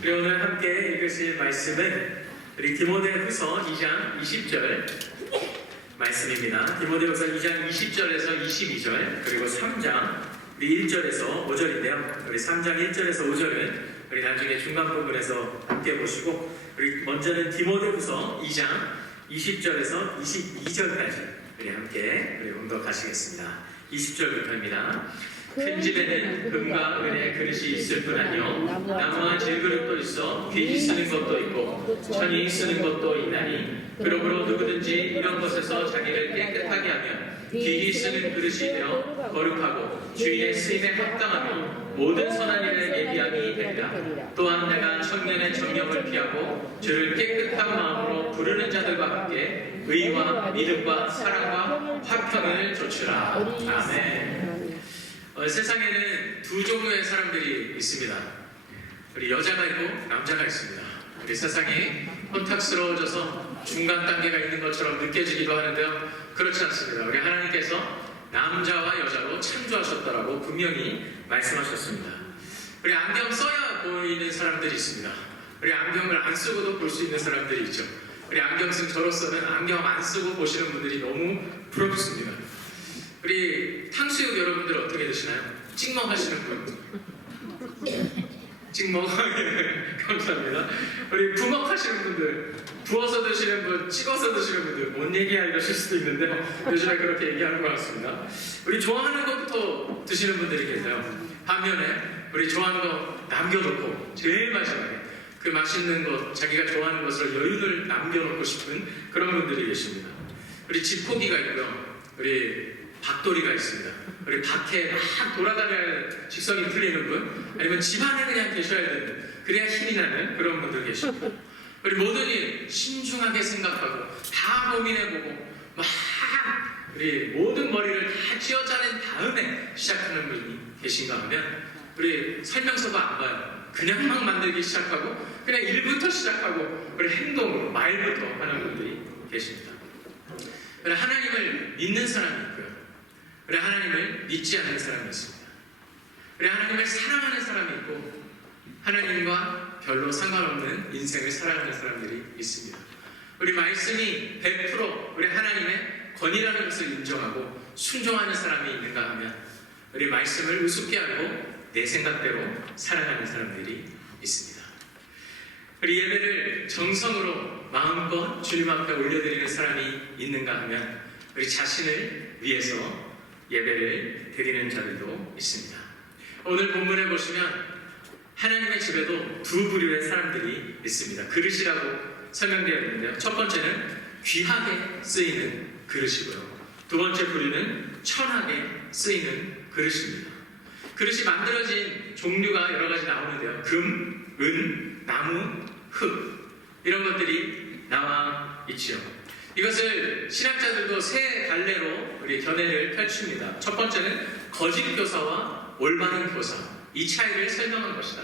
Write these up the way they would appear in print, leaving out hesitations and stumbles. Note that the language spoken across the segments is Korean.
우리 오늘 함께 읽으실 말씀은 우리 디모데후서 2장 20절 말씀입니다. 디모데후서 2장 20절에서 22절 그리고 3장 우리 1절에서 5절인데요. 우리 3장 1절에서 5절은 우리 나중에 중간 부분에서 함께 보시고 우리 먼저는 디모데후서 2장 20절에서 22절까지 우리 함께 우리 공독하시겠습니다. 20절부터입니다. 큰 집에는 금과 은의 그릇이 있을 뿐 아니요 나무와 질그릇도 있어 귀히 쓰는 것도 있고 천이 쓰는 것도 있나니 그러므로 누구든지 이런 것에서 자기를 깨끗하게 하면 귀히 쓰는 그릇이 되어 거룩하고 주인의 쓰임에 합당하며 모든 선한 일에 예비함이 되리라. 또한 내가 청년의 정령을 피하고 주를 깨끗한 마음으로 부르는 자들과 함께 의와 믿음과 사랑과 화평을 좇으라. 아멘. 세상에는 두 종류의 사람들이 있습니다. 우리 여자가 있고 남자가 있습니다. 우리 세상이 혼탁스러워져서 중간 단계가 있는 것처럼 느껴지기도 하는데요. 그렇지 않습니다. 우리 하나님께서 남자와 여자로 창조하셨다라고 분명히 말씀하셨습니다. 우리 안경 써야 보이는 사람들이 있습니다. 우리 안경을 안 쓰고도 볼 수 있는 사람들이 있죠. 우리 안경 쓴 저로서는 안경 안 쓰고 보시는 분들이 너무 부럽습니다. 우리 탕수육 여러분들 어떻게 드시나요? 찍먹 하시는 분? 찍먹? 감사합니다. 우리 부먹 하시는 분들, 부어서 드시는 분, 찍어서 드시는 분들, 뭔 얘기야 이러실 수도 있는데 요즘에 그렇게 얘기하는 것 같습니다. 우리 좋아하는 것부터 드시는 분들이 계세요. 반면에 우리 좋아하는 거 남겨놓고 제일 마지막에 그 맛있는 것, 자기가 좋아하는 것을 여유를 남겨놓고 싶은 그런 분들이 계십니다. 우리 집고기가 있고요. 우리 닭도리가 있습니다. 우리 밖에 막 돌아다녀야 직성이 풀리는 분, 아니면 집안에 그냥 계셔야 되는, 그래야 힘이 나는 그런 분들 계십니다. 우리 모든 일 신중하게 생각하고 다 고민해보고 막 우리 모든 머리를 다 쥐어짜낸 다음에 시작하는 분이 계신가 하면 우리 설명서도 안 봐요. 그냥 막 만들기 시작하고 그냥 일부터 시작하고 우리 행동으로 말부터 하는 분들이 계십니다. 우리 하나님을 믿는 사람이 있고요. 우리 하나님을 믿지 않는 사람이 있습니다. 우리 하나님을 사랑하는 사람이 있고 하나님과 별로 상관없는 인생을 살아가는 사람들이 있습니다. 우리 말씀이 100% 우리 하나님의 권위라는 것을 인정하고 순종하는 사람이 있는가 하면 우리 말씀을 우습게 알고 내 생각대로 살아가는 사람들이 있습니다. 우리 예배를 정성으로 마음껏 주님 앞에 올려드리는 사람이 있는가 하면 우리 자신을 위해서 예배를 드리는 자들도 있습니다. 오늘 본문에 보시면 하나님의 집에도 두 부류의 사람들이 있습니다. 그릇이라고 설명되어 있는데요. 첫 번째는 귀하게 쓰이는 그릇이고요. 두 번째 부류는 천하게 쓰이는 그릇입니다. 그릇이 만들어진 종류가 여러 가지 나오는데요. 금, 은, 나무, 흙 이런 것들이 나와 있지요. 이것을 신학자들도 세 갈래로 우리 견해를 펼칩니다. 첫 번째는 거짓 교사와 올바른 교사, 이 차이를 설명한 것이다.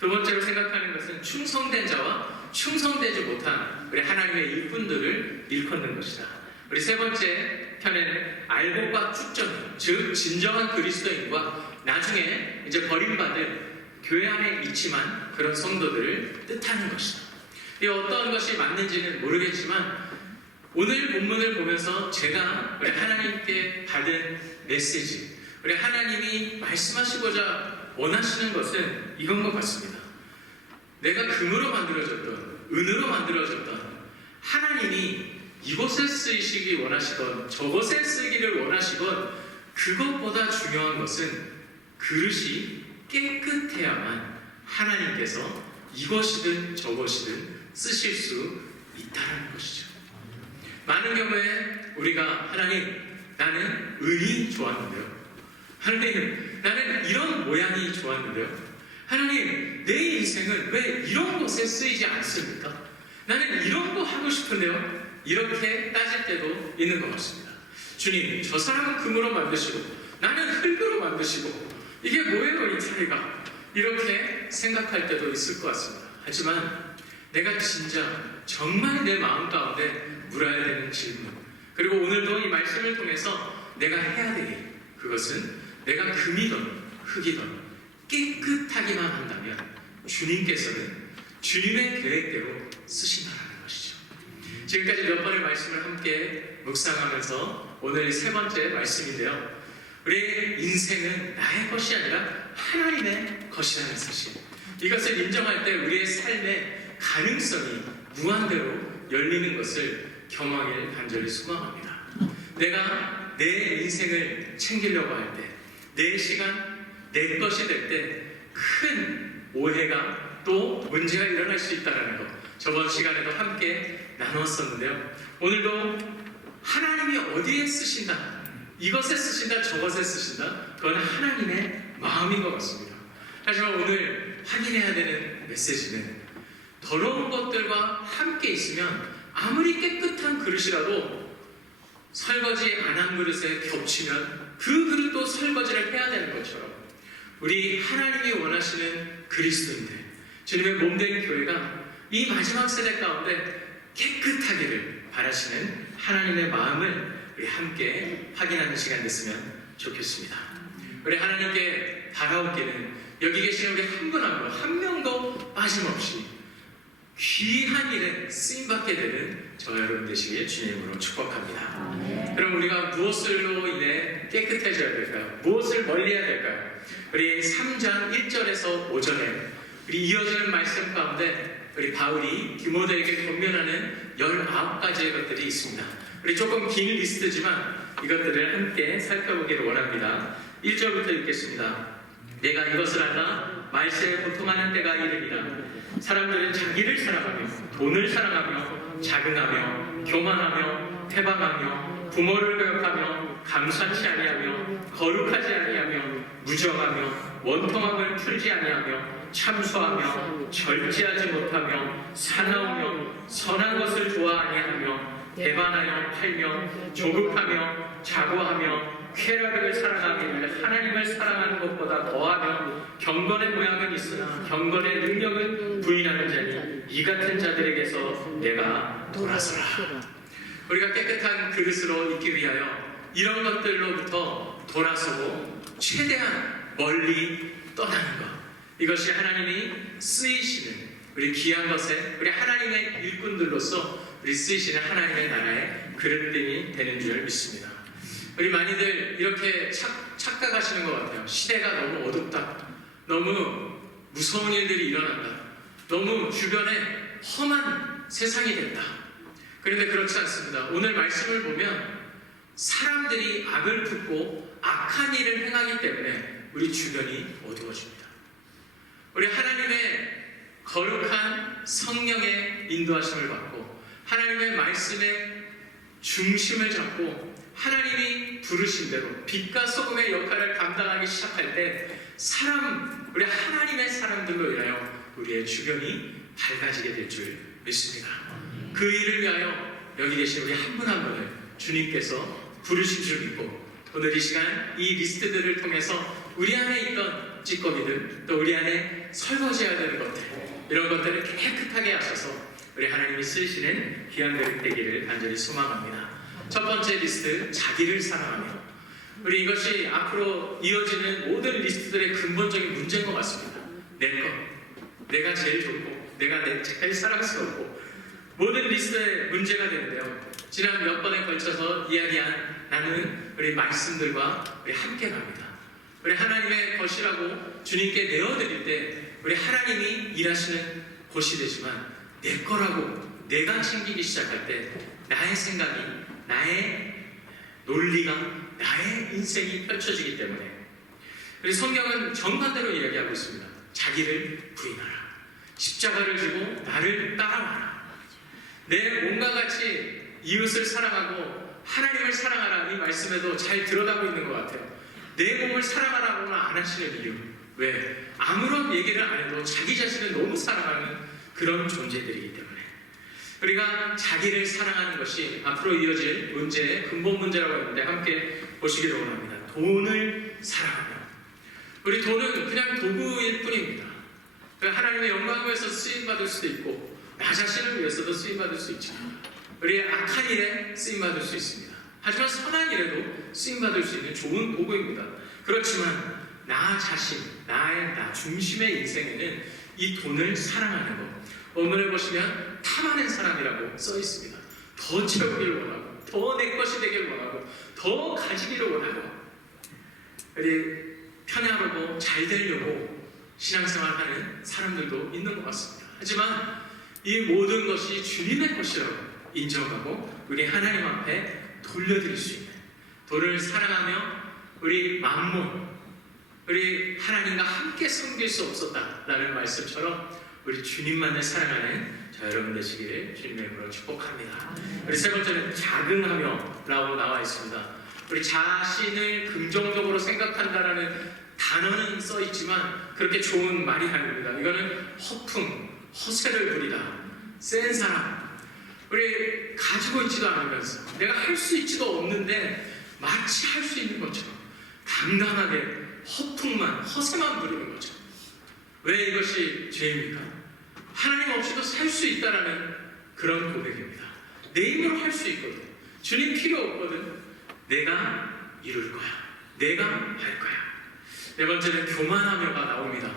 두 번째로 생각하는 것은 충성된 자와 충성되지 못한 우리 하나님의 일꾼들을 일컫는 것이다. 우리 세 번째 편에는 알곡과 축전, 즉 진정한 그리스도인과 나중에 이제 버림받을 교회 안에 있지만 그런 성도들을 뜻하는 것이다. 이 어떤 것이 맞는지는 모르겠지만 오늘 본문을 보면서 제가 우리 하나님께 받은 메시지, 우리 하나님이 말씀하시고자 원하시는 것은 이건 것 같습니다. 내가 금으로 만들어졌던, 은으로 만들어졌던 하나님이 이곳에 쓰이시기 원하시건 저곳에 쓰기를 원하시건 그것보다 중요한 것은 그릇이 깨끗해야만 하나님께서 이것이든 저것이든 쓰실 수 있다는 것이죠. 많은 경우에 우리가 하나님, 나는 은이 좋았는데요. 하나님, 나는 이런 모양이 좋았는데요. 하나님, 내 인생은 왜 이런 곳에 쓰이지 않습니까? 나는 이런 거 하고 싶은데요. 이렇게 따질 때도 있는 것 같습니다. 주님, 저 사람은 금으로 만드시고 나는 흙으로 만드시고 이게 뭐예요, 이 차이가? 이렇게 생각할 때도 있을 것 같습니다. 하지만 내가 진짜 정말 내 마음 가운데 물어야 되는 질문, 그리고 오늘도 이 말씀을 통해서 내가 해야 될 일, 그것은 내가 금이든 흙이든 깨끗하기만 한다면 주님께서는 주님의 계획대로 쓰신다는 것이죠. 지금까지 몇 번의 말씀을 함께 묵상하면서 오늘 세 번째 말씀인데요. 우리의 인생은 나의 것이 아니라 하나님의 것이라는 사실, 이것을 인정할 때 우리의 삶의 가능성이 무한대로 열리는 것을 경험하길 간절히 소망합니다. 내가 내 인생을 챙기려고 할 때, 내 시간, 내 것이 될 때 큰 오해가 또 문제가 일어날 수 있다는 것, 저번 시간에도 함께 나누었었는데요. 오늘도 하나님이 어디에 쓰신다, 이것에 쓰신다, 저것에 쓰신다, 그건 하나님의 마음인 것 같습니다. 하지만 오늘 확인해야 되는 메시지는 더러운 것들과 함께 있으면 아무리 깨끗한 그릇이라도 설거지 안 한 그릇에 겹치면 그 그릇도 설거지를 해야 되는 것처럼 우리 하나님이 원하시는 그리스도인들, 주님의 몸된 교회가 이 마지막 세대 가운데 깨끗하기를 바라시는 하나님의 마음을 우리 함께 확인하는 시간 됐으면 좋겠습니다. 우리 하나님께 바라옵기는 여기 계시는 우리 한 분 한 분, 한 명도 빠짐없이 귀한 일에 쓰임받게 되는 저와 여러분 되시길 주님으로 축복합니다. 그럼 우리가 무엇으로 인해 깨끗해져야 될까요? 무엇을 멀리해야 될까요? 우리 3장 1절에서 5절에 우리 이어지는 말씀 가운데 우리 바울이 디모데에게 권면하는 19가지의 것들이 있습니다. 우리 조금 긴 리스트지만 이것들을 함께 살펴보기를 원합니다. 1절부터 읽겠습니다. 내가 이것을 알라, 말세에 고통하는 때가 이르리라. 사람들은 자기를 사랑하며 돈을 사랑하며 자긍하며 교만하며 태방하며 부모를 거역하며 감사치 아니하며 거룩하지 아니하며 무정하며 원통함을 풀지 아니하며 참소하며 절제하지 못하며 사나우며 선한 것을 좋아 아니하며 배반하여 팔며 조급하며 자고하며 쾌락을 사랑하기를 하나님을 사랑하는 것보다 더하며 경건의 모양은 있으나 경건의 능력은 부인하는 자니 이 같은 자들에게서 내가 돌아서라. 우리가 깨끗한 그릇으로 있기 위하여 이런 것들로부터 돌아서고 최대한 멀리 떠나는 것, 이것이 하나님이 쓰이시는 우리 귀한 것에 우리 하나님의 일꾼들로서 우리 쓰이시는 하나님의 나라의 그릇들이 되는 줄 믿습니다. 우리 많이들 이렇게 착각하시는 것 같아요. 시대가 너무 어둡다, 너무 무서운 일들이 일어난다, 너무 주변에 험한 세상이 됐다. 그런데 그렇지 않습니다. 오늘 말씀을 보면 사람들이 악을 품고 악한 일을 행하기 때문에 우리 주변이 어두워집니다. 우리 하나님의 거룩한 성령의 인도하심을 받고 하나님의 말씀의 중심을 잡고 하나님이 부르신 대로 빛과 소금의 역할을 감당하기 시작할 때 우리 하나님의 사람들로 인하여 우리의 주변이 밝아지게 될 줄 믿습니다. 그 일을 위하여 여기 계신 우리 한 분 한 분을 주님께서 부르신 줄 믿고 오늘 이 시간 이 리스트들을 통해서 우리 안에 있던 찌꺼기들, 또 우리 안에 설거지해야 되는 것들, 이런 것들을 깨끗하게 하셔서 우리 하나님이 쓰시는 귀한 그릇 되기를 간절히 소망합니다. 첫 번째 리스트, 자기를 사랑하며. 우리 이것이 앞으로 이어지는 모든 리스트들의 근본적인 문제인 것 같습니다. 내 것, 내가 제일 좋고 내가 제일 사랑스럽고 모든 리스트의 문제가 되는데요. 지난 몇 번에 걸쳐서 이야기한 나는 우리 말씀들과 우리 함께 갑니다. 우리 하나님의 것이라고 주님께 내어드릴 때 우리 하나님이 일하시는 곳이 되지만 내 거라고 내가 챙기기 시작할 때 나의 생각이, 나의 논리가, 나의 인생이 펼쳐지기 때문에 우리 성경은 정반대로 이야기하고 있습니다. 자기를 부인하라. 십자가를 지고 나를 따라와라. 내 몸과 같이 이웃을 사랑하고 하나님을 사랑하라, 이 말씀에도 잘 들어가고 있는 것 같아요. 내 몸을 사랑하라고는 안 하시는 이유, 왜? 아무런 얘기를 안 해도 자기 자신을 너무 사랑하는 그런 존재들이기 때문에 우리가 자기를 사랑하는 것이 앞으로 이어질 문제의 근본 문제라고 했는데 함께 보시기를 원합니다. 돈을 사랑하며. 우리 돈은 그냥 도구일 뿐입니다. 하나님의 영광을 위해서 쓰임받을 수도 있고 나 자신을 위해서도 쓰임받을 수 있죠. 우리의 악한 일에 쓰임받을 수 있습니다. 하지만 선한 일에도 쓰임받을 수 있는 좋은 도구입니다. 그렇지만 나 자신, 나 중심의 인생에는 이 돈을 사랑하는 것. 원문을 보시면 탐하는 사람이라고 써 있습니다. 더 채우기를 원하고, 더 내 것이 되길 원하고, 더 가지기를 원하고, 우리 편애하고 잘 되려고 신앙생활하는 사람들도 있는 것 같습니다. 하지만 이 모든 것이 주님의 것이라고 인정하고 우리 하나님 앞에 돌려드릴 수 있는, 돈을 사랑하며 우리 만몬, 우리 하나님과 함께 섬길 수 없었다라는 말씀처럼 우리 주님만을 사랑하는 저 여러분 되시기를 주님의 이름으로 축복합니다. 우리 세 번째는 자긍하며 라고 나와 있습니다. 우리 자신을 긍정적으로 생각한다라는 단어는 써 있지만 그렇게 좋은 말이 아닙니다. 이거는 허풍, 허세를 부리다, 센 사람, 우리 가지고 있지도 않으면서 내가 할 수 있지도 없는데 마치 할 수 있는 것처럼 당당하게 허풍만, 허세만 부리는 거죠. 왜 이것이 죄입니까? 하나님 없이도 살 수 있다라는 그런 고백입니다. 내 힘으로 할 수 있거든. 주님 필요 없거든. 내가 이룰 거야. 내가 할 거야. 네 번째는 교만하며가 나옵니다.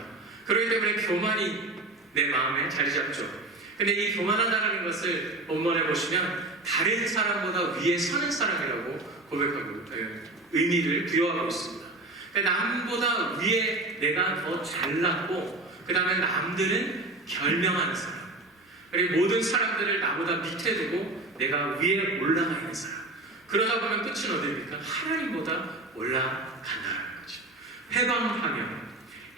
그렇기 때문에 교만이 내 마음에 자리 잡죠. 근데 이 교만하다는 것을 본문에 보시면 다른 사람보다 위에 서는 사람이라고 고백하고 의미를 부여하고 있습니다. 남보다 위에 내가 더 잘났고 그 다음에 남들은 결명하는 사람, 그리고 모든 사람들을 나보다 밑에 두고 내가 위에 올라가 있는 사람. 그러다 보면 끝은 어디입니까? 하나님보다 올라간다는 거죠. 회방하며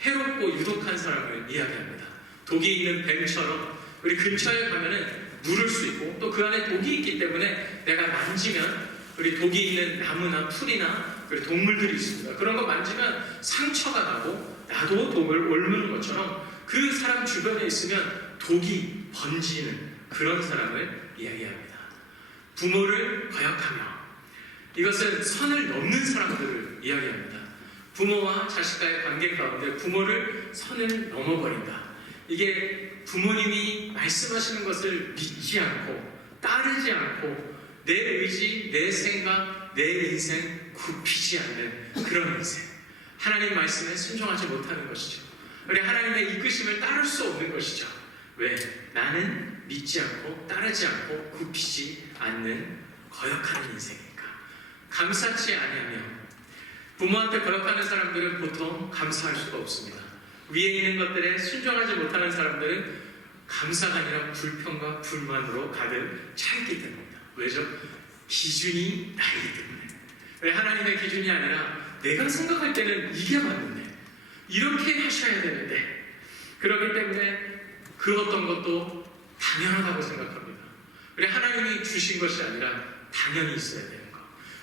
해롭고 유독한 사람을 이야기합니다. 독이 있는 뱀처럼 우리 근처에 가면은 물을 수 있고 또 그 안에 독이 있기 때문에 내가 만지면 우리 독이 있는 나무나 풀이나 그리고 동물들이 있습니다. 그런 거 만지면 상처가 나고 나도 독을 옮는 것처럼 그 사람 주변에 있으면 독이 번지는 그런 사람을 이야기합니다. 부모를 거역하며, 이것은 선을 넘는 사람들을 이야기합니다. 부모와 자식과의 관계 가운데 부모를 선을 넘어버린다. 이게 부모님이 말씀하시는 것을 믿지 않고 따르지 않고 내 의지, 내 생각, 내 인생 굽히지 않는 그런 인생. 하나님 말씀에 순종하지 못하는 것이죠. 우리 하나님의 이끄심을 따를 수 없는 것이죠. 왜? 나는 믿지 않고 따르지 않고 굽히지 않는 거역하는 인생이니까. 감사치 아니하며, 부모한테 거역하는 사람들은 보통 감사할 수가 없습니다. 위에 있는 것들에 순종하지 못하는 사람들은 감사가 아니라 불평과 불만으로 가득 차 있기 때문입니다. 왜죠? 기준이 나이기 때문에. 왜 하나님의 기준이 아니라 내가 생각할 때는 이게 맞는데, 이렇게 하셔야 되는데, 그렇기 때문에 그 어떤 것도 당연하다고 생각합니다. 우리 하나님이 주신 것이 아니라 당연히 있어야 되는 것.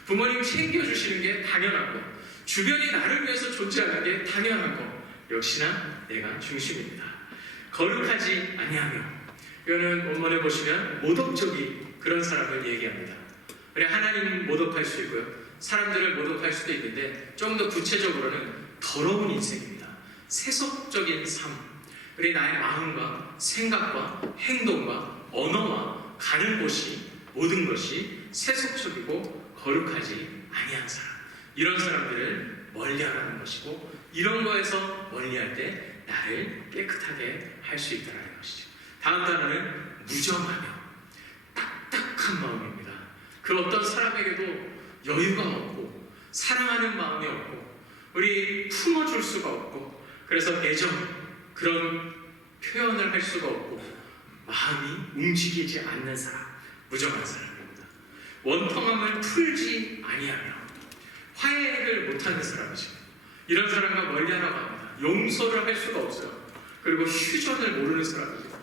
부모님 챙겨주시는 게 당연하고, 주변이 나를 위해서 존재하는 게 당연한 것. 역시나 내가 중심입니다. 거룩하지 아니하며, 이거는 원문에 보시면 모독적인 그런 사람을 얘기합니다. 우리 하나님 모독할 수 있고요, 사람들을 모독할 수도 있는데 좀 더 구체적으로는 더러운 인생입니다. 세속적인 삶, 우리 나의 마음과 생각과 행동과 언어와 가는 곳이 모든 것이 세속적이고 거룩하지 아니한 사람, 이런 사람들을 멀리하라는 것이고, 이런 거에서 멀리할 때 나를 깨끗하게 할 수 있다는 것이죠. 다음 단어는 무정하며, 딱딱한 마음입니다. 그 어떤 사람에게도 여유가 없고 사랑하는 마음이 없고 우리 품어줄 수가 없고, 그래서 애정, 그런 표현을 할 수가 없고 마음이 움직이지 않는 사람, 무정한 사람입니다. 원통함을 풀지 아니하며 화해를 못하는 사람이죠. 이런 사람과 멀리하라고 합니다. 용서를 할 수가 없어요. 그리고 휴전을 모르는 사람입니다.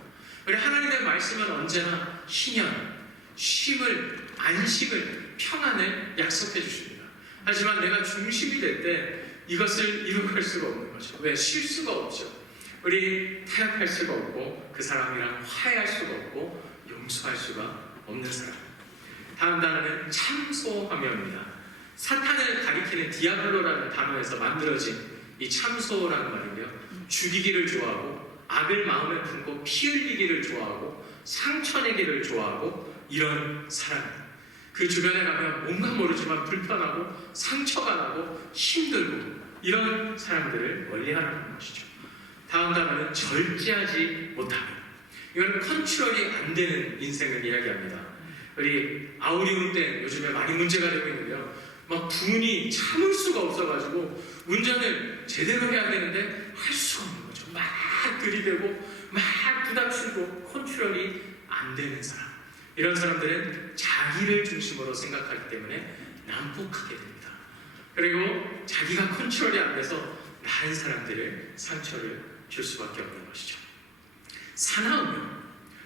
우리 하나님의 말씀은 언제나 희년, 쉼을, 안식을, 평안을 약속해 주십니다. 하지만 내가 중심이 될 때 이것을 이루갈 수가 없는 거죠. 왜? 쉴 수가 없죠. 우리 타협할 수가 없고 그 사람이랑 화해할 수가 없고 용서할 수가 없는 사람. 다음 단어는 참소하며입니다. 사탄을 가리키는 디아블로라는 단어에서 만들어진 이 참소라는 말은요, 죽이기를 좋아하고 악을 마음에 품고 피 흘리기를 좋아하고 상처 내기를 좋아하고 이런 사람. 그 주변에 가면 뭔가 모르지만 불편하고 상처가 나고 힘들고 이런 사람들을 멀리하라는 것이죠. 다음 단어는 절제하지 못하며. 이거는 컨트롤이 안 되는 인생을 이야기합니다. 우리 아우리 운転요즘에 많이 문제가 되고 있는데요. 막 분이 참을 수가 없어가지고 운전을 제대로 해야 되는데 할 수가 없는 거죠. 막 들이대고 막 부닥치고 컨트롤이 안 되는 사람. 이런 사람들은 자기를 중심으로 생각하기 때문에 난폭하게 됩니다. 그리고 자기가 컨트롤이 안 돼서 다른 사람들을 상처를 줄 수밖에 없는 것이죠. 사나우면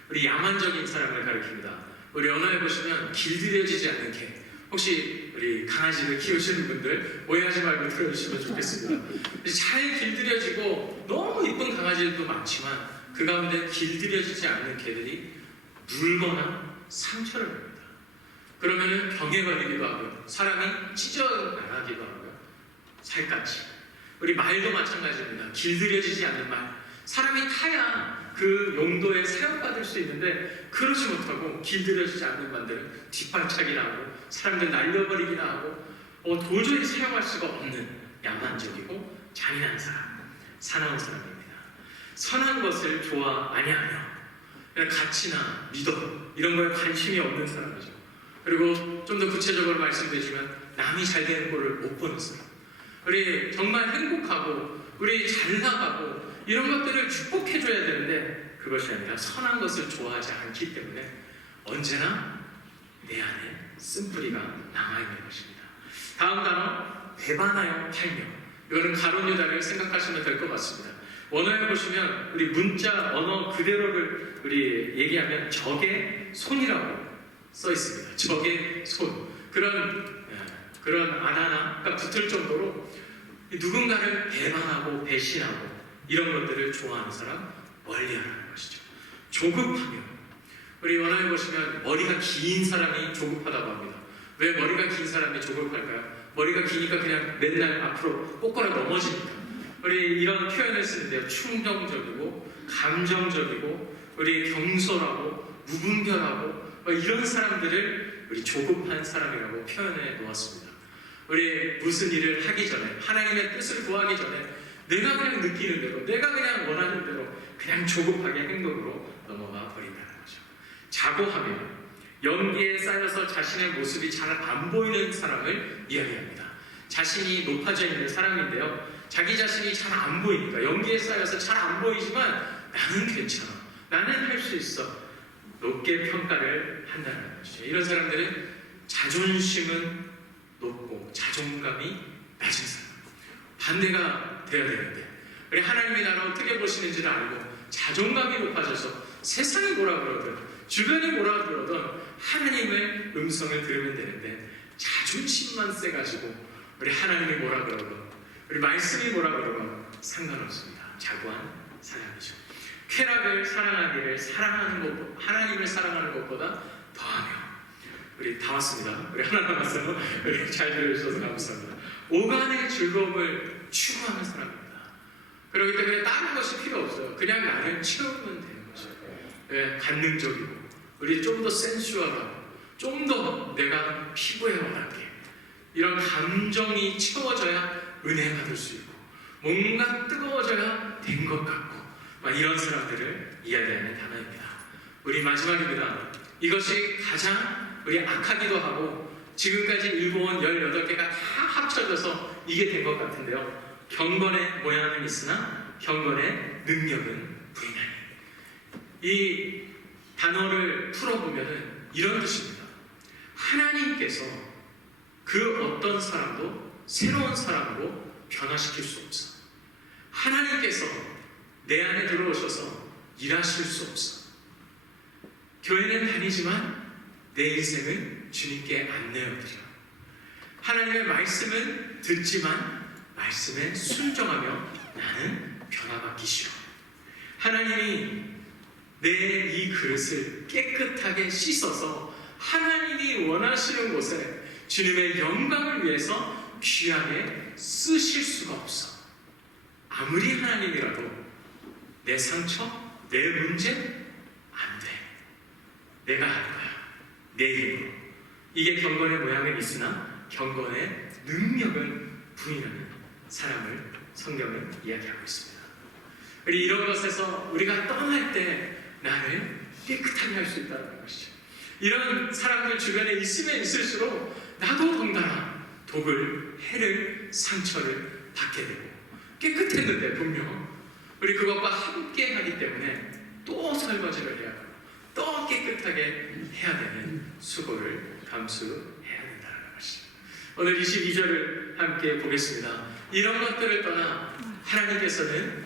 우리 야만적인 사람을 가리킵니다. 우리 언어에 보시면 길들여지지 않는 개. 혹시 우리 강아지를 키우시는 분들 오해하지 말고 들어주시면 좋겠습니다. 잘 길들여지고 너무 이쁜 강아지들도 많지만 그 가운데 길들여지지 않는 개들이 물거나 상처를 받습니다. 그러면 병에 걸리기도 하고요. 사람이 찢어나가기도 하고요. 살갗이. 우리 말도 마찬가지입니다. 길들여지지 않는 말. 사람이 타야 그 용도에 사용받을 수 있는데 그러지 못하고 길들여지지 않는 말들은 뒷발차기나 하고 사람들 날려버리기나 하고 도저히 사용할 수가 없는 야만적이고 잔인한 사람, 사나운 사람입니다. 선한 것을 좋아 아니하며 가치나 미덕 이런 거에 관심이 없는 사람이죠. 그리고 좀 더 구체적으로 말씀드리면 남이 잘 되는 꼴을 못 보는 사람. 우리 정말 행복하고 우리 잘 나가고 이런 것들을 축복해줘야 되는데 그것이 아니라 선한 것을 좋아하지 않기 때문에 언제나 내 안에 쓴뿌리가 남아있는 것입니다. 다음 단어 배반하여 팔며. 이거는 가론 유다를 생각하시면 될 것 같습니다. 원어에 보시면 우리 문자 언어 그대로를 우리 얘기하면 적의 손이라고 써 있습니다. 적의 손. 그런 아나나가 붙을 정도로 누군가를 배반하고 배신하고 이런 것들을 좋아하는 사람 멀리하라는 것이죠. 조급하며. 우리 원어에 보시면 머리가 긴 사람이 조급하다고 합니다. 왜 머리가 긴 사람이 조급할까요? 머리가 기니까 그냥 맨날 앞으로 꼬꾸라 넘어지니까. 우리 이런 표현을 쓰는데요. 충동적이고 감정적이고 우리 경솔하고 무분별하고 이런 사람들을 우리 조급한 사람이라고 표현해 놓았습니다. 우리 무슨 일을 하기 전에 하나님의 뜻을 구하기 전에 내가 그냥 느끼는 대로 내가 그냥 원하는 대로 그냥 조급하게 행동으로 넘어가 버린다는 거죠. 자고하며 연기에 쌓여서 자신의 모습이 잘 안 보이는 사람을 이야기합니다. 자신이 높아져 있는 사람인데요. 자기 자신이 잘 안 보이니까 연기에 쌓여서 잘 안 보이지만 나는 괜찮아. 나는 할 수 있어. 높게 평가를 한다는 것이죠. 이런 사람들은 자존심은 높고 자존감이 낮은 사람. 반대가 되어야 되는데 우리 하나님의 나라 어떻게 보시는지를 알고 자존감이 높아져서 세상이 뭐라 그러든 주변이 뭐라 그러든 하나님의 음성을 들으면 되는데 자존심만 세가지고 우리 하나님이 뭐라 그러든 우리 말씀이 뭐라 그러든 상관없습니다. 자고한 사람이죠. 쾌락을 사랑하기를 하나님을 사랑하는 것보다 더하며. 우리 다 왔습니다. 우리 하나 남았어요. 우리 잘 들어주셔서 감사합니다. 오간의 즐거움을 추구하는 사람입니다. 그렇기 때문에 다른 것이 필요 없어요. 그냥 나를 채우면 되는 거죠. 네, 관능적이고 우리 좀 더 센슈얼하고 좀 더 내가 피부에 원하게 이런 감정이 채워져야 은혜 받을 수 있고 뭔가 뜨거워져야 된 것 같고 이런 사람들을 이야기하는 단어입니다. 우리 마지막입니다. 이것이 가장 우리 악하기도 하고 지금까지 읽어온 18개가 다 합쳐져서 이게 된 것 같은데요. 경건의 모양은 있으나 경건의 능력은 부인하니. 이 단어를 풀어보면 이런 뜻입니다. 하나님께서 그 어떤 사람도 새로운 사람으로 변화시킬 수 없어. 하나님께서 내 안에 들어오셔서 일하실 수 없어. 교회는 다니지만 내 인생은 주님께 안 내어드려. 하나님의 말씀은 듣지만 말씀에 순종하며 나는 변화받기 싫어. 하나님이 내 이 그릇을 깨끗하게 씻어서 하나님이 원하시는 곳에 주님의 영광을 위해서 귀하게 쓰실 수가 없어. 아무리 하나님이라도 내 상처, 내 문제 안 돼. 내가 할 거야. 내 힘으로. 이게 경건의 모양은 있으나 경건의 능력은 부인하는 사람을 성경은 이야기하고 있습니다. 우리 이런 것에서 우리가 떠날 때 나를 깨끗하게 할 수 있다는 것이죠. 이런 사람들 주변에 있으면 있을수록 나도 덩달아 독을, 해를, 상처를 받게 되고, 깨끗했는데 분명 우리 그것과 함께 하기 때문에 또 설거지를 해야 하고 또 깨끗하게 해야 되는 수고를 감수해야 된다는 것이죠. 오늘 22절을 함께 보겠습니다. 이런 것들을 떠나 하나님께서는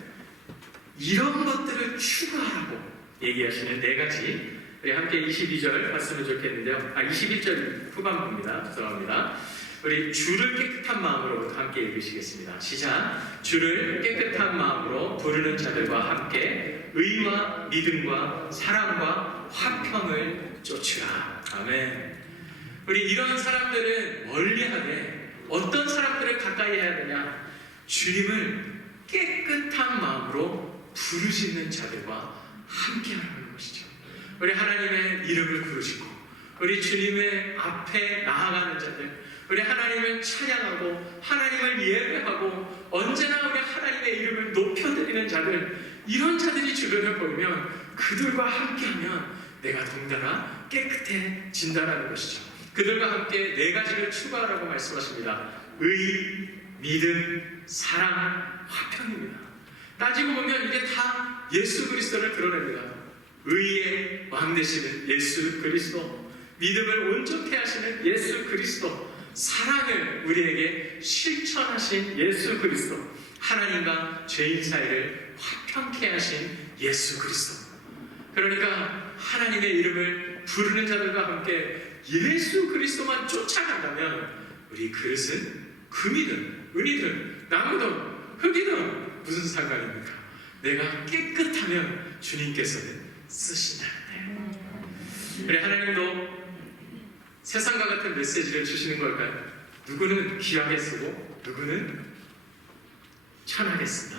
이런 것들을 추구하라고 얘기하시는 네 가지, 우리 함께 22절 봤으면 좋겠는데요. 21절 후반부입니다. 죄송합니다. 우리 주를 깨끗한 마음으로 함께 읽으시겠습니다. 시작. 주를 깨끗한 마음으로 부르는 자들과 함께 의와 믿음과 사랑과 화평을 쫓으라. 아멘. 우리 이런 사람들은 멀리하되 어떤 사람들을 가까이 해야 되냐? 주님을 깨끗한 마음으로 부르시는 자들과 함께 하는 것이죠. 우리 하나님의 이름을 부르시고 우리 주님의 앞에 나아가는 자들, 우리 하나님을 찬양하고 하나님을 예배하고 언제나 우리 하나님의 이름을 높여드리는 자들, 이런 자들이 주변에 보이면 그들과 함께하면 내가 덩달아 깨끗해진다는 것이죠. 그들과 함께 네 가지를 추구하라고 말씀하십니다. 의, 믿음, 사랑, 화평입니다. 따지고 보면 이게 다 예수 그리스도를 드러냅니다. 의의 왕 되시는 예수 그리스도, 믿음을 온전케 하시는 예수 그리스도, 사랑을 우리에게 실천하신 예수 그리스도, 하나님과 죄인 사이를 화평케 하신 예수 그리스도. 그러니까 하나님의 이름을 부르는 자들과 함께 예수 그리스도만 쫓아간다면 우리 그릇은 금이든 은이든 나무든 흙이든 무슨 상관입니까? 내가 깨끗하면 주님께서는 쓰신다는데, 우리 하나님도 세상과 같은 메시지를 주시는 걸까요? 누구는 귀하게 쓰고 누구는 천하게 쓴다.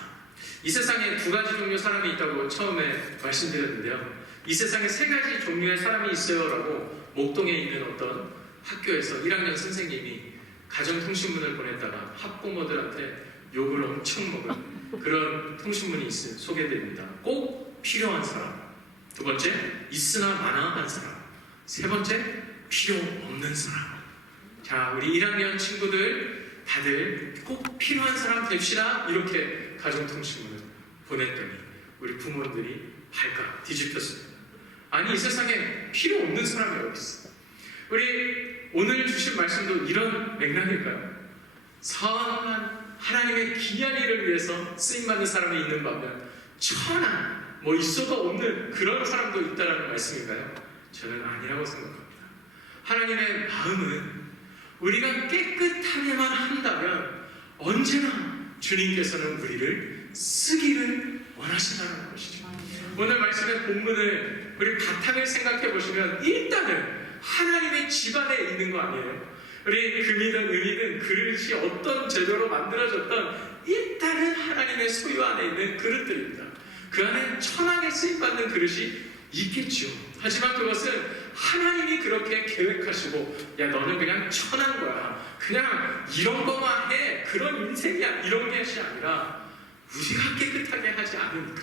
이 세상에 두 가지 종류의 사람이 있다고 처음에 말씀드렸는데요. 이 세상에 세 가지 종류의 사람이 있어요 라고 목동에 있는 어떤 학교에서 1학년 선생님이 가정통신문을 보냈다가 학부모들한테 욕을 엄청 먹은 그런 통신문이 소개됩니다. 꼭 필요한 사람, 두 번째 있으나 마나한 사람, 세 번째 필요 없는 사람. 자, 우리 1학년 친구들 다들 꼭 필요한 사람 됩시다, 이렇게 가정통신문을 보냈더니 우리 부모들이 발칵 뒤집혔습니다. 아니, 이 세상에 필요 없는 사람이 어디 있어? 우리 오늘 주신 말씀도 이런 맥락일까요? 선한 하나님의 귀한 일을 위해서 쓰임받는 사람이 있는 반면 천한, 뭐 있어도 없는 그런 사람도 있다는 말씀인가요? 저는 아니라고 생각합니다. 하나님의 마음은 우리가 깨끗하게만 한다면 언제나 주님께서는 우리를 쓰기를 원하신다는 것이죠. 오늘 말씀의 본문을 우리 바탕을 생각해 보시면 일단은 하나님의 집안에 있는 거 아니에요? 우리 금이든 은이든 그릇이 어떤 재료로 만들어졌던 일단은 하나님의 소유 안에 있는 그릇들입니다. 그 안에 천하게 쓰임받는 그릇이 있겠죠. 하지만 그것은 하나님이 그렇게 계획하시고, 야 너는 그냥 천한 거야, 그냥 이런 거만 해, 그런 인생이야, 이런 것이 아니라 우리가 깨끗하게 하지 않으니까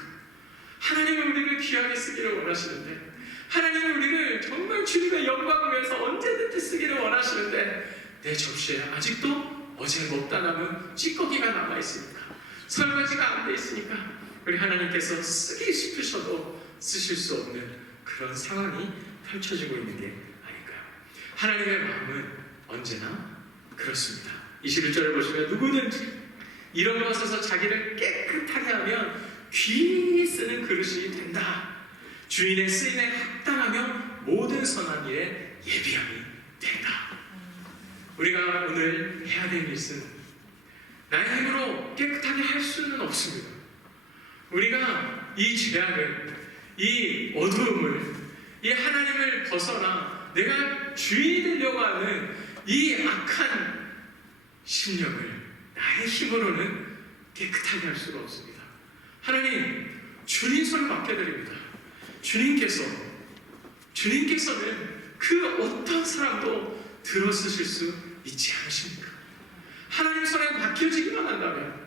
하나님은 우리를 귀하게 쓰기를 원하시는데, 하나님은 우리를 정말 주님의 영광을 위해서 언제든지 쓰기를 원하시는데, 내 접시에 아직도 어제 먹다 남은 찌꺼기가 남아있으니까, 설거지가 안 돼 있으니까 우리 하나님께서 쓰기 싶으셔도 쓰실 수 없는 그런 상황이 펼쳐지고 있는 게 아닐까요? 하나님의 마음은 언제나 그렇습니다. 21절을 보시면 누구든지 이런 것에서 자기를 깨끗하게 하면 귀히 쓰는 그릇이 된다. 주인의 쓰임에 합당하며 모든 선한 일에 예비함이 된다. 우리가 오늘 해야 될 일은 나의 힘으로 깨끗하게 할 수는 없습니다. 우리가 이 죄악을, 이 어두움을, 이 하나님을 벗어나 내가 주인이 되려고 하는 이 악한 심령을 나의 힘으로는 깨끗하게 할 수가 없습니다. 하나님, 주님 손을 맡겨드립니다. 주님께서는 그 어떤 사람도 들어쓰실 수 있지 않으십니까? 하나님 손에 맡겨지기만 한다면,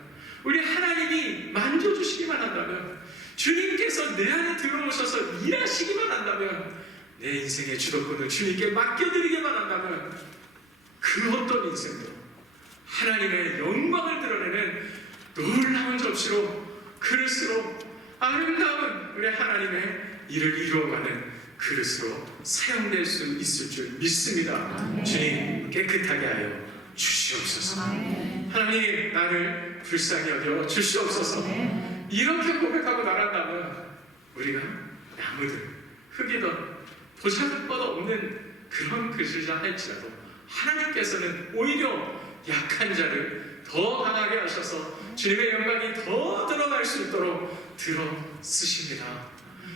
우리 하나님이 만져주시기만 한다면, 주님께서 내 안에 들어오셔서 일하시기만 한다면, 내 인생의 주도권을 주님께 맡겨드리기만 한다면, 그 어떤 인생도 하나님의 영광을 드러내는 놀라운 접시로, 그릇으로, 아름다운 우리 하나님의 일을 이루어가는 그릇으로 사용될 수 있을 줄 믿습니다. 주님, 깨끗하게 하여 주시옵소서. 하나님, 나를 불쌍히 여겨 주시옵소서. 이렇게 고백하고 나간다면 우리가 나무든 흙이든 보잘것 없는 그런 그릇이라 할지라도 하나님께서는 오히려 약한 자를 더 강하게 하셔서 주님의 영광이 더 드러날 수 있도록 들어 쓰십니다.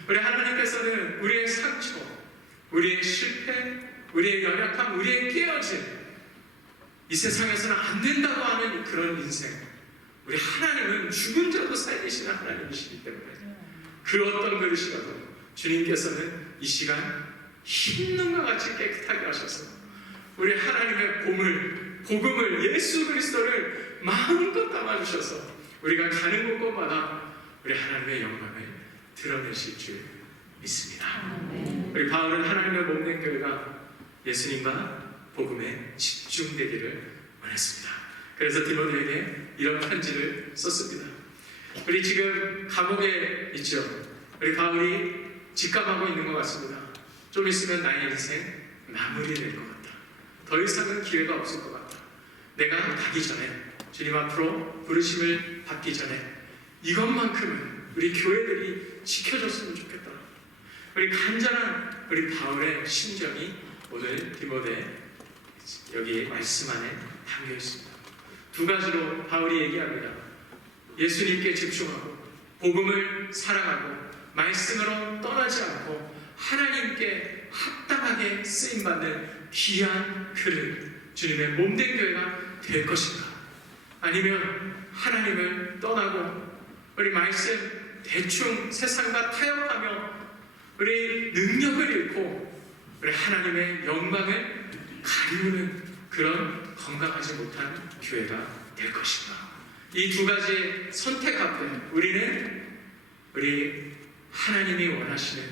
우리 하나님께서는 우리의 상처, 우리의 실패, 우리의 연약함, 우리의 깨어짐, 이 세상에서는 안 된다고 하는 그런 인생, 우리 하나님은 죽은 자도 살리시는 하나님이시기 때문에 그 어떤 그릇이라도 주님께서는 이 시간 흰눈과 같이 깨끗하게 하셔서 우리 하나님의 복음을, 예수 그리스도를 마음껏 담아주셔서 우리가 가는 곳곳마다 우리 하나님의 영광을 드러내실 줄 믿습니다. 우리 바울은 하나님의 몸된 교회가 예수님과 복음에 집중되기를 원했습니다. 그래서 디모데에게 이런 편지를 썼습니다. 우리 지금 감옥에 있죠. 우리 바울이 직감하고 있는 것 같습니다. 좀 있으면 나의 인생 마무리될 것 같다. 더 이상은 기회가 없을 것 같다. 내가 가기 전에, 주님 앞으로 부르심을 받기 전에 이것만큼은 우리 교회들이 지켜줬으면 좋겠다. 우리 간절한 우리 바울의 심정이 오늘 디모데 여기 말씀 안에 담겨 있습니다. 두 가지로 바울이 얘기합니다. 예수님께 집중하고 복음을 사랑하고 말씀으로 떠나지 않고 하나님께 합당하게 쓰임받는 귀한 그릇, 주님의 몸된 교회가 될 것인가? 아니면 하나님을 떠나고 우리 말씀 대충 세상과 타협하며 우리 능력을 잃고 우리 하나님의 영광을 가리우는 그런 건강하지 못한 교회가 될 것인가? 이 두 가지 선택 앞에 우리 하나님이 원하시는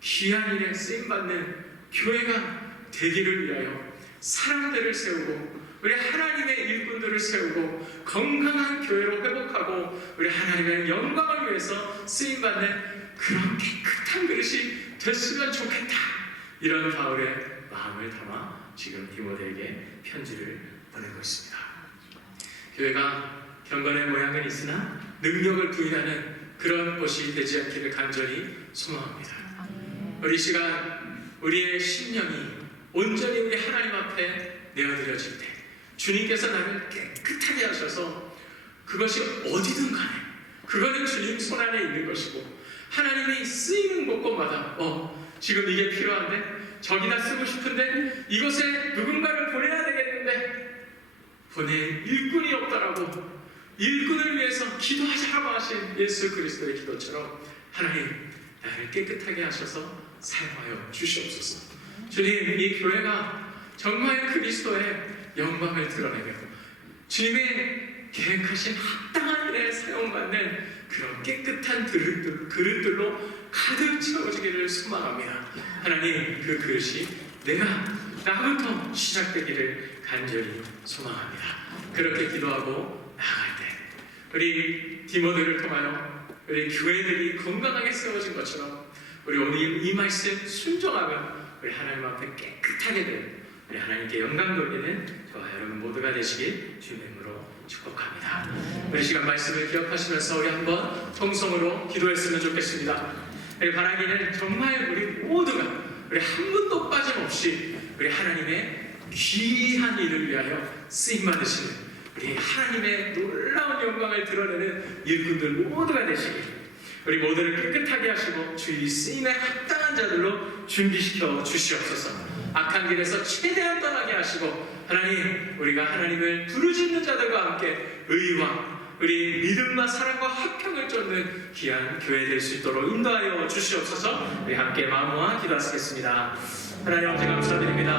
귀한 일에 쓰임받는 교회가 되기를 위하여 사람들을 세우고 우리 하나님의 일꾼들을 세우고 건강한 교회로 회복하고 우리 하나님의 영광을 위해서 쓰임받는 그런 깨끗한 그릇이 됐으면 좋겠다. 이런 바울의 마음을 담아 지금 디모데에게 편지를 보내고 있습니다. 교회가 경건의 모양은 있으나 능력을 부인하는 그런 곳이 되지 않기를 간절히 소망합니다. 우리 시간 우리의 심령이 온전히 우리 하나님 앞에 내어드려질 때 주님께서 나를 깨끗하게 하셔서 그것이 어디든 간에 그거는 주님 손 안에 있는 것이고 하나님이 쓰이는 곳곳마다 지금 이게 필요한데 저기다 쓰고 싶은데 이곳에 누군가를 보내야 되겠는데 보낼 일꾼이 없다라고 일꾼을 위해서 기도하자라고 하신 예수 그리스도의 기도처럼 하나님 나를 깨끗하게 하셔서 사용하여 주시옵소서. 주님, 이 교회가 정말 그리스도의 영광을 드러내며 주님의 계획하신 합당한 일에 사용받는 그런 깨끗한 그릇들로 가득 채워지기를 소망합니다. 하나님, 그 그릇이 나부터 시작되기를 간절히 소망합니다. 그렇게 기도하고 나아갈 때 우리 디모데를 통하여 우리 교회들이 건강하게 세워진 것처럼 우리 오늘 이 말씀 순종하며 우리 하나님 앞에 깨끗하게 된 우리 하나님께 영광 돌리는 저와 여러분 모두가 되시길 주님의 이름으로 축복합니다. 우리 시간 말씀을 기억하시면서 우리 한번 통성으로 기도했으면 좋겠습니다. 우리 바라기는 정말 우리 모두가 우리 한 분도 빠짐없이 우리 하나님의 귀한 일을 위하여 쓰임받으시는 우리 하나님의 놀라운 영광을 드러내는 일꾼들 모두가 되시길 우리 모두를 깨끗하게 하시고 주의 쓰임에 합당한 자들로 준비시켜 주시옵소서. 악한 길에서 최대한 떠나게 하시고 하나님 우리가 하나님을 부르짖는 자들과 함께 의와 우리 믿음과 사랑과 화평을 쫓는 귀한 교회 될 수 있도록 인도하여 주시옵소서. 우리 함께 마음 모아 기도하시겠습니다. 하나님 아버지 감사드립니다.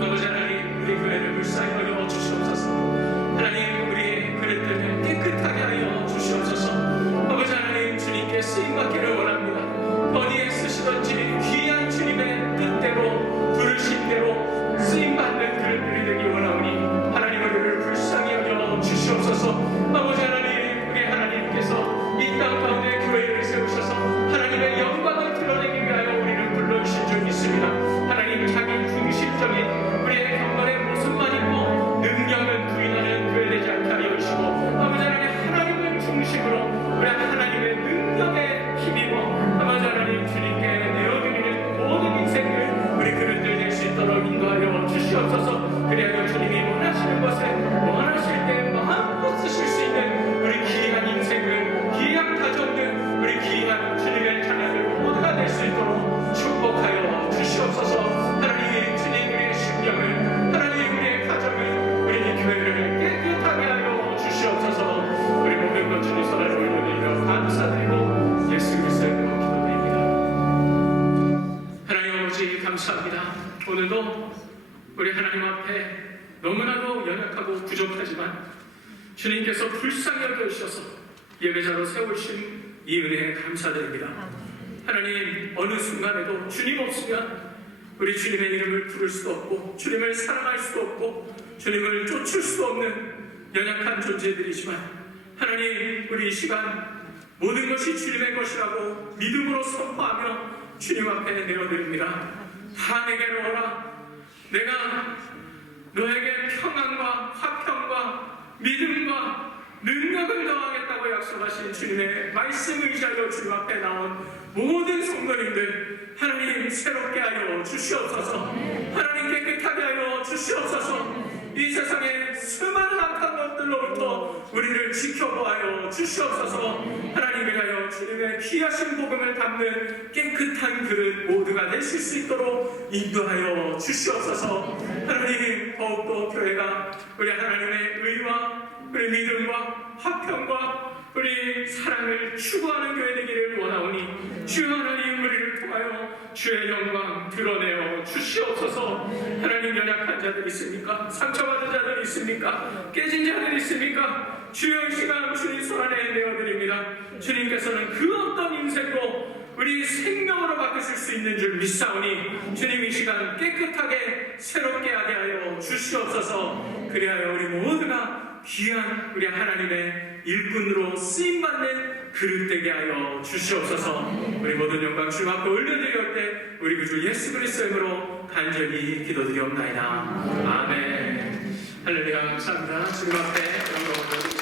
아버지 하나님 우리 교회를 불쌍히 여겨 주시옵소서. 하나님 우리의 그릇들을 깨끗하게 하여 주시옵소서. 아버지 하나님 주님께서 사용받기를 원합니다. 어디에 쓰시던지 귀한 주님의 뜻대로 부르심대로 쓰임받는 그들이 되기 원하오니 하나님 우리를 불쌍히 여겨 주시옵소서. 아버지 하나님, 우리 하나님께서 이 땅 가운데 교회를 세우셔서 하나님의 영광을 드러내기 위하여 우리를 불러주신 줄 믿습니다. 하나님, 자기 중심적인 우리의 경건의 모습만 있고 능력을 부인하는 교회 되지 않게 하여 주시고, 아버지 하나님, 하나님을 중심으로 우리 하나님의 능력에 힘입어 아버지 하나님 주님께 내어드리는 모든 인생을 우리 그릇들 될 수 있도록 인도하여 주시옵소서. 그리하여 주님이 원하시는 것에 원하실 때 마음껏 쓰실 수 있는 우리 귀한 인생을, 귀한 가정들, 우리 귀한 주님의 자녀들 모두가 될 수 있도록 축복하여 주시옵소서. 하나님, 주님 우리의 심령을, 하나님 우리의 가정을, 우리 교회를 깨끗하게 하여 주시옵소서. 우리 모든 것 주님 손을 올려드리며 감사드리고 예수 그리스도의 이름으로 기도드립니다. 하나님 아버지 감사합니다. 오늘도 우리 하나님 앞에 너무나도 연약하고 부족하지만 주님께서 불쌍히 여겨주셔서 예배자로 세우신 이 은혜에 감사드립니다. 하나님, 어느 순간에도 주님 없으면 우리 주님의 이름을 부를 수도 없고 주님을 사랑할 수도 없고 주님을 쫓을 수 없는 연약한 존재들이지만 하나님, 우리 이 시간 모든 것이 주님의 것이라고 믿음으로 선포하며 주님 앞에 내어드립니다. 다 내게로 오라. 내가 너에게 평안과 화평과 믿음과 능력을 더하겠다고 약속하신 주님의 말씀을 의지하여 주님 앞에 나온 모든 성도님들, 하나님 새롭게 하여 주시옵소서. 하나님 깨끗하게 하여 주시옵소서. 이 세상에 수많은 악한 것들로부터 우리를 지켜보아여 주시옵소서. 하나님, 위하여 주님의 귀하신 복음을 담는 깨끗한 그릇 모두가 되실 수 있도록 인도하여 주시옵소서. 하나님, 더욱더 교회가 우리 하나님의 의와 우리 믿음과 화평과 우리 사랑을 추구하는 교회 되기를 원하오니 주 하나님, 우리를 통하여 주의 영광 드러내어 주시옵소서. 하나님, 연약한 자들 있습니까? 상처받은 자들 있습니까? 깨진 자들 있습니까? 주여, 이 시간 주님 손 안에 내어드립니다. 주님께서는 그 어떤 인생도 우리 생명으로 바꾸실 수 있는 줄 믿사오니 주님 이 시간 깨끗하게 새롭게 하게 하여 주시옵소서. 그리하여 우리 모두가 귀한 우리 하나님의 일꾼으로 쓰임받는 그릇 되게 하여 주시옵소서. 우리 모든 영광 주님 앞에 올려드릴 때 우리 구주 예수 그리스도의 이름으로 간절히 기도드리옵나이다. 아멘. 할렐루야. 감사합니다. 주님 앞에 영광을